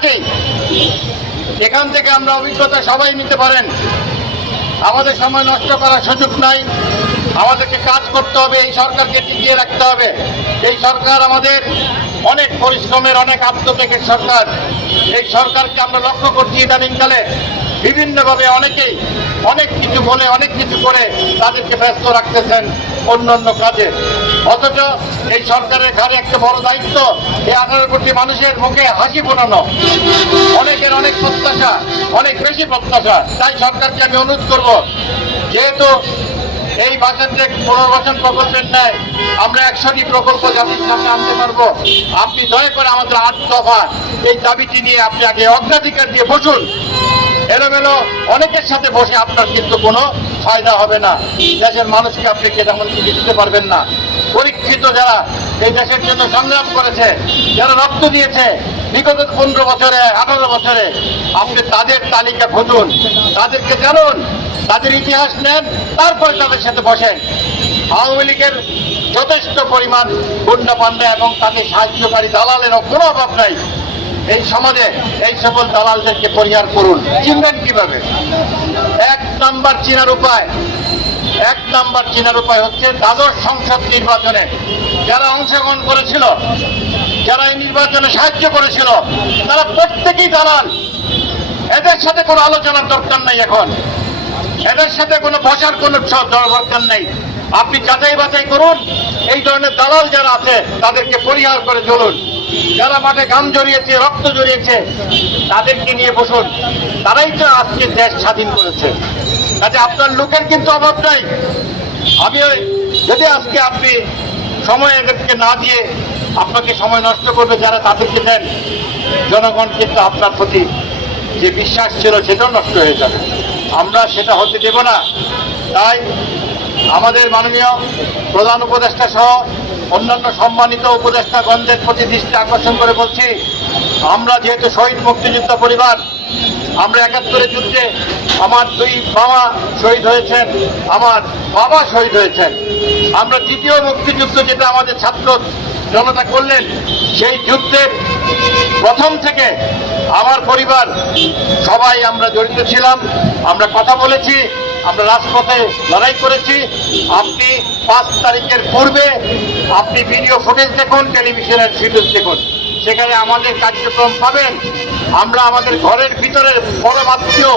কাজেই এখান থেকে আমরা অভিজ্ঞতা সবাই নিতে পারেন। আমাদের সময় নষ্ট করার সুযোগ নাই, আমাদেরকে কাজ করতে হবে, এই সরকারকে টিকিয়ে রাখতে হবে। এই সরকার আমাদের অনেক পরিশ্রমের, অনেক আত্মত্যাগের সরকার। এই সরকারকে আমরা লক্ষ্য করছি ইদানিংকালে বিভিন্নভাবে অনেকেই অনেক কিছু বলে, অনেক কিছু করে তাদেরকে ব্যস্ত রাখতেছেন অন্যান্য কাজে। অথচ এই সরকারের ঘাড়ে একটা বড় দায়িত্ব, এই 18 কোটি মানুষের মুখে হাসি ফোটানো। অনেকের অনেক প্রত্যাশা, অনেক বেশি প্রত্যাশা। তাই সরকারকে আমি অনুরোধ করব, যেহেতু এই বাসেন্দ্রিক পুনর্বাসন প্রকল্পের ন্যায় আমরা 100টি প্রকল্প জাতির সামনে আনতে পারবো, আপনি দয়া করে আমাদের 8 দফা এই দাবিটি নিয়ে আপনি আগে অগ্রাধিকার দিয়ে বসুন। এলোমেলো অনেকের সাথে বসে আপনার কিন্তু কোনো ফায়দা হবে না। দেশের মানুষকে আপনি তেমন কিছু দিতে পারবেন না। পরীক্ষিত যারা এই দেশের জন্য সংগ্রাম করেছে, যারা রক্ত দিয়েছে বিগত 15 বছরে, 18 বছরে, আপনি তাদের তালিকা খুঁজুন, তাদেরকে জানুন, তাদের ইতিহাস নেন, তারপরে তাদের সাথে বসেন। আওয়ামী লীগের যথেষ্ট পরিমাণ গুন্ডা পান্ডা এবং তাদের সাহায্যকারী দালালেরও কোনো অভাব নাই। এই সমাজে এই সকল দালালদেরকে পরিহার করুন। চিনবেন কিভাবে? 1 নাম্বার চিনার উপায় হচ্ছে দ্বাদশ সংসদ নির্বাচনে যারা অংশগ্রহণ করেছিল, যারা এই নির্বাচনে সাহায্য করেছিল, তারা প্রত্যেকেই দালাল। এদের সাথে কোনো আলোচনার দরকার নেই, এখন এদের সাথে কোনো বসার কোনো দরকার নেই। আপনি যাচাই বাছাই করুন, এই ধরনের দালাল যারা আছে তাদেরকে পরিহার করে চলুন। যারা মাঠে ঘাম জড়িয়েছে, রক্ত জড়িয়েছে, তাদেরকে নিয়ে বসুন। তারাই তো আজকে দেশ স্বাধীন করেছে। কাজে আপনার লোকের কিন্তু অভাব নাই। আমি যদি আজকে আপনি সময় এদেরকে না দিয়ে আপনাকে সময় নষ্ট করবে যারা, তাদেরকে দেন, জনগণ কিন্তু আপনার প্রতি যে বিশ্বাস ছিল সেটাও নষ্ট হয়ে যাবে। আমরা সেটা হতে দেব না। তাই আমাদের মাননীয় প্রধান উপদেষ্টা সহ অন্যান্য সম্মানিত উপদেষ্টাগণদের প্রতি দৃষ্টি আকর্ষণ করে বলছি, আমরা যেহেতু শহীদ মুক্তিযোদ্ধা পরিবার, আমরা 71 যুদ্ধে আমার 2 বাবা শহীদ হয়েছেন, আমার বাবা শহীদ হয়েছেন। আমরা দ্বিতীয় মুক্তিযুদ্ধ যেটা আমাদের ছাত্র জনতা করলেন, সেই যুদ্ধের প্রথম থেকে আমার পরিবার সবাই আমরা জড়িত ছিলাম। আমরা কথা বলেছি, আমরা রাজপথে লড়াই করেছি। আপনি 5 তারিখের পূর্বে আপনি ভিডিও ফুটেজ দেখুন, টেলিভিশনের ভিডিও দেখুন, সেখানে আমাদের কার্যক্রম পাবেন। আমরা আমাদের ঘরের ভিতরের বড় আত্মীয়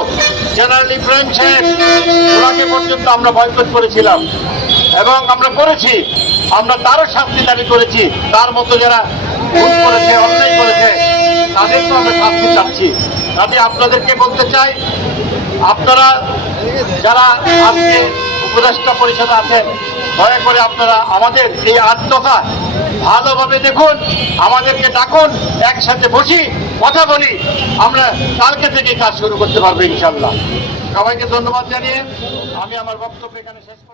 জেনারেল ইব্রাহিম সাহেব, ওনাকে পর্যন্ত আমরা বয়কট করেছিলাম এবং আমরা করেছি। আমরা তারও শাস্তি দাবি করেছি। তার মতো যারা ভুল করেছে, অন্যায় করেছে, তাদেরকেও আমরা শাস্তি চাচ্ছি। তাতে আপনাদেরকে বলতে চাই, আপনারা যারা আজকে উপদেষ্টা পরিষদে আছেন, দয়া করে আপনারা আমাদের এই 8 দফা ভালোভাবে দেখুন, আমাদেরকে ডাকুন, একসাথে বসি, কথা বলি। আমরা কালকে থেকে কাজ শুরু করতে পারবো ইনশাল্লাহ। সবাইকে ধন্যবাদ জানিয়ে আমি আমার বক্তব্য এখানে শেষ করছি।